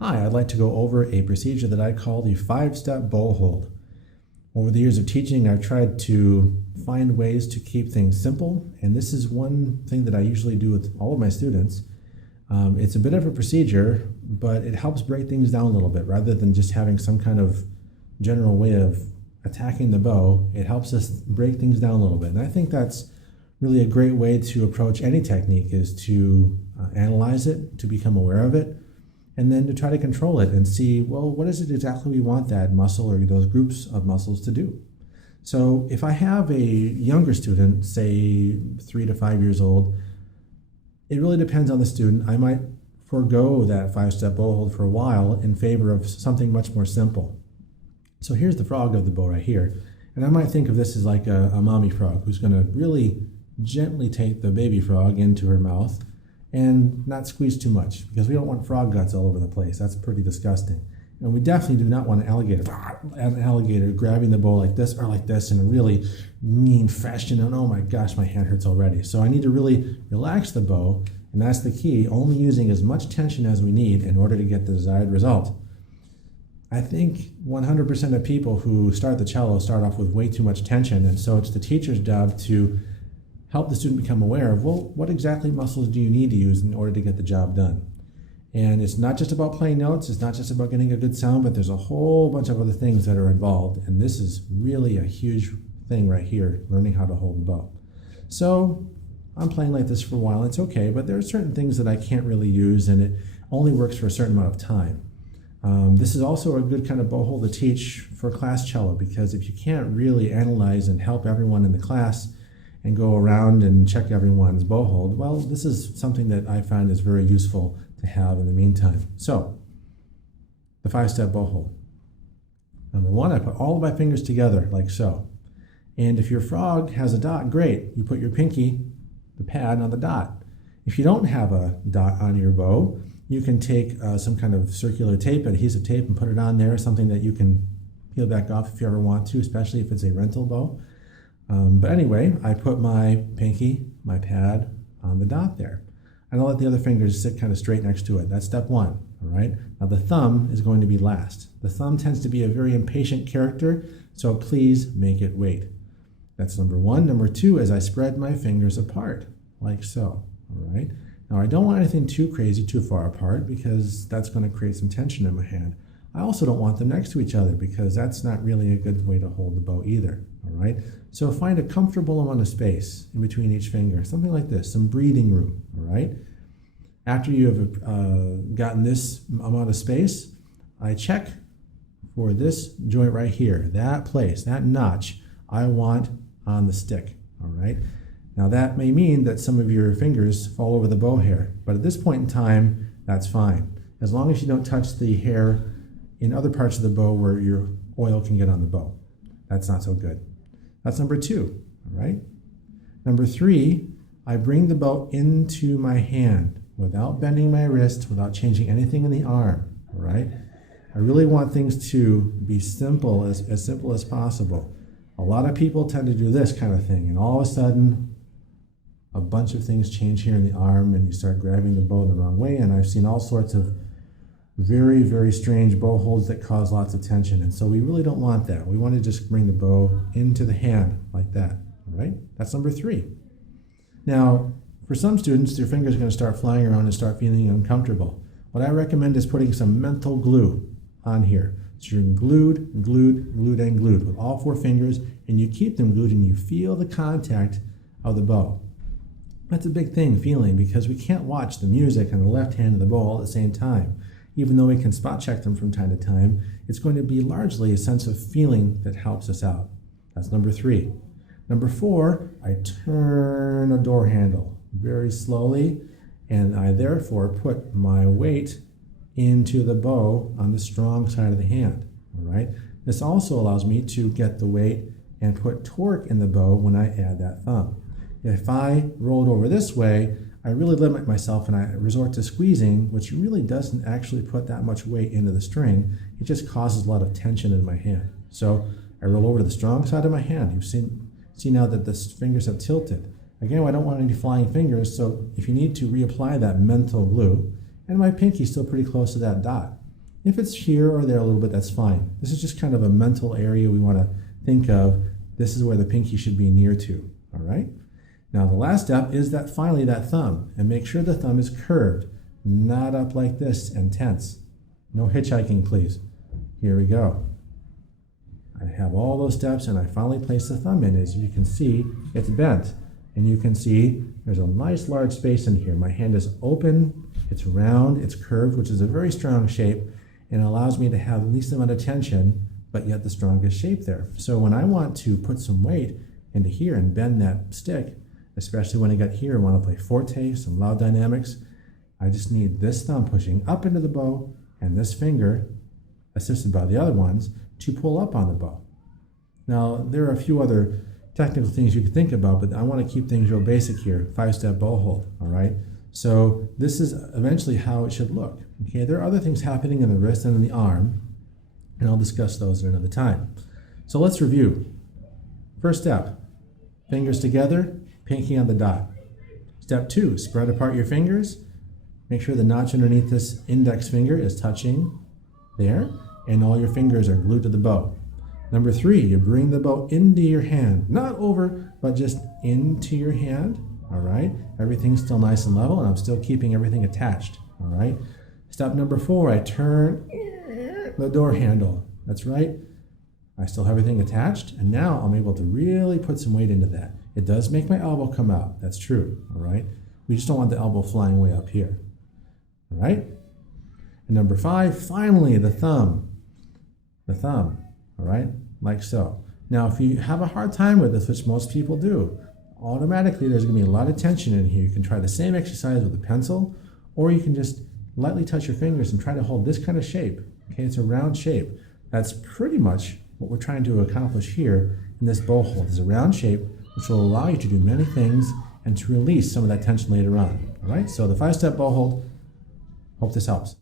Hi, I'd like to go over a procedure that I call the five-step bow hold. Over the years of teaching, I've tried to find ways to keep things simple, and this is one thing that I usually do with all of my students. It's a bit of a procedure, but it helps break things down a little bit. Rather than just having some kind of general way of attacking the bow, it helps us break things down a little bit. And I think that's really a great way to approach any technique, is to analyze it, to become aware of it, and then to try to control it and see, well, what is it exactly we want that muscle or those groups of muscles to do? So if I have a younger student, say 3 to 5 years old, it really depends on the student. I might forego that five-step bow hold for a while in favor of something much more simple. So here's the frog of the bow right here. And I might think of this as like a mommy frog who's going to really gently take the baby frog into her mouth and not squeeze too much, because we don't want frog guts all over the place. That's pretty disgusting. And we definitely do not want an alligator grabbing the bow like this or like this in a really mean fashion. And oh my gosh, my hand hurts already. So I need to really relax the bow, and that's the key, only using as much tension as we need in order to get the desired result. I think 100% of people who start the cello start off with way too much tension, and so it's the teacher's job to help the student become aware of, well, what exactly muscles do you need to use in order to get the job done? And it's not just about playing notes, it's not just about getting a good sound, but there's a whole bunch of other things that are involved. And this is really a huge thing right here, learning how to hold the bow. So I'm playing like this for a while, it's okay, but there are certain things that I can't really use, and it only works for a certain amount of time. This is also a good kind of bow hold to teach for class cello, because if you can't really analyze and help everyone in the class and go around and check everyone's bow hold, well, this is something that I find is very useful to have in the meantime. So, the five-step bow hold. Number one, I put all of my fingers together like so. And if your frog has a dot, great. You put your pinky, the pad, on the dot. If you don't have a dot on your bow, you can take some kind of circular tape, adhesive tape, and put it on there, something that you can peel back off if you ever want to, especially if it's a rental bow. But anyway, I put my pinky, my pad, on the dot there. And I'll let the other fingers sit kind of straight next to it. That's step one, all right? Now the thumb is going to be last. The thumb tends to be a very impatient character, so please make it wait. That's number one. Number two is I spread my fingers apart, like so, all right? Now I don't want anything too crazy, too far apart, because that's going to create some tension in my hand. I also don't want them next to each other, because that's not really a good way to hold the bow either, all right? So find a comfortable amount of space in between each finger, something like this, some breathing room, all right? After you have gotten this amount of space, I check for this joint right here, that place, that notch I want on the stick, all right? Now that may mean that some of your fingers fall over the bow hair, but at this point in time, that's fine. As long as you don't touch the hair in other parts of the bow where your oil can get on the bow. That's not so good. That's number two, all right? Number three, I bring the bow into my hand without bending my wrist, without changing anything in the arm, all right? I really want things to be simple, as simple as possible. A lot of people tend to do this kind of thing, and all of a sudden, a bunch of things change here in the arm, and you start grabbing the bow the wrong way, and I've seen all sorts of very, very strange bow holds that cause lots of tension, and so we really don't want that. We want to just bring the bow into the hand like that, all right? That's number three. Now, for some students, their fingers are going to start flying around and start feeling uncomfortable. What I recommend is putting some mental glue on here. So you're glued, glued, glued, and glued with all four fingers, and you keep them glued and you feel the contact of the bow. That's a big thing, feeling, because we can't watch the music on the left hand of the bow all at the same time. Even though we can spot check them from time to time, it's going to be largely a sense of feeling that helps us out. That's number three. Number four, I turn a door handle very slowly, and I therefore put my weight into the bow on the strong side of the hand, all right? This also allows me to get the weight and put torque in the bow when I add that thumb. If I roll it over this way, I really limit myself and I resort to squeezing, which really doesn't actually put that much weight into the string. It just causes a lot of tension in my hand. So I roll over to the strong side of my hand. You've see now that the fingers have tilted. Again, I don't want any flying fingers, so if you need to reapply that mental glue, and my pinky's still pretty close to that dot. If it's here or there a little bit, that's fine. This is just kind of a mental area we want to think of. This is where the pinky should be near to, all right? Now the last step is that finally that thumb, and make sure the thumb is curved, not up like this and tense. No hitchhiking, please. Here we go. I have all those steps and I finally place the thumb in. As you can see, it's bent. And you can see there's a nice large space in here. My hand is open, it's round, it's curved, which is a very strong shape, and allows me to have the least amount of tension, but yet the strongest shape there. So when I want to put some weight into here and bend that stick, especially when I get here and want to play forte, some loud dynamics, I just need this thumb pushing up into the bow and this finger, assisted by the other ones, to pull up on the bow. Now, there are a few other technical things you could think about, but I want to keep things real basic here. 5-step bow hold, all right? So this is eventually how it should look. Okay, there are other things happening in the wrist and in the arm, and I'll discuss those at another time. So let's review. First step, fingers together, pinky on the dot. Step 2, spread apart your fingers. Make sure the notch underneath this index finger is touching there, and all your fingers are glued to the bow. Number 3, you bring the bow into your hand, not over, but just into your hand, all right? Everything's still nice and level, and I'm still keeping everything attached, all right? Step number 4, I turn the door handle. That's right. I still have everything attached, and now I'm able to really put some weight into that. It does make my elbow come out, that's true, all right? We just don't want the elbow flying way up here, all right? And number 5, finally, the thumb. The thumb, all right, like so. Now, if you have a hard time with this, which most people do, automatically there's going to be a lot of tension in here. You can try the same exercise with a pencil, or you can just lightly touch your fingers and try to hold this kind of shape. Okay, it's a round shape. That's pretty much what we're trying to accomplish here in this bow hold. It's a round shape, which will allow you to do many things and to release some of that tension later on. All right, so the 5-step bow hold. Hope this helps.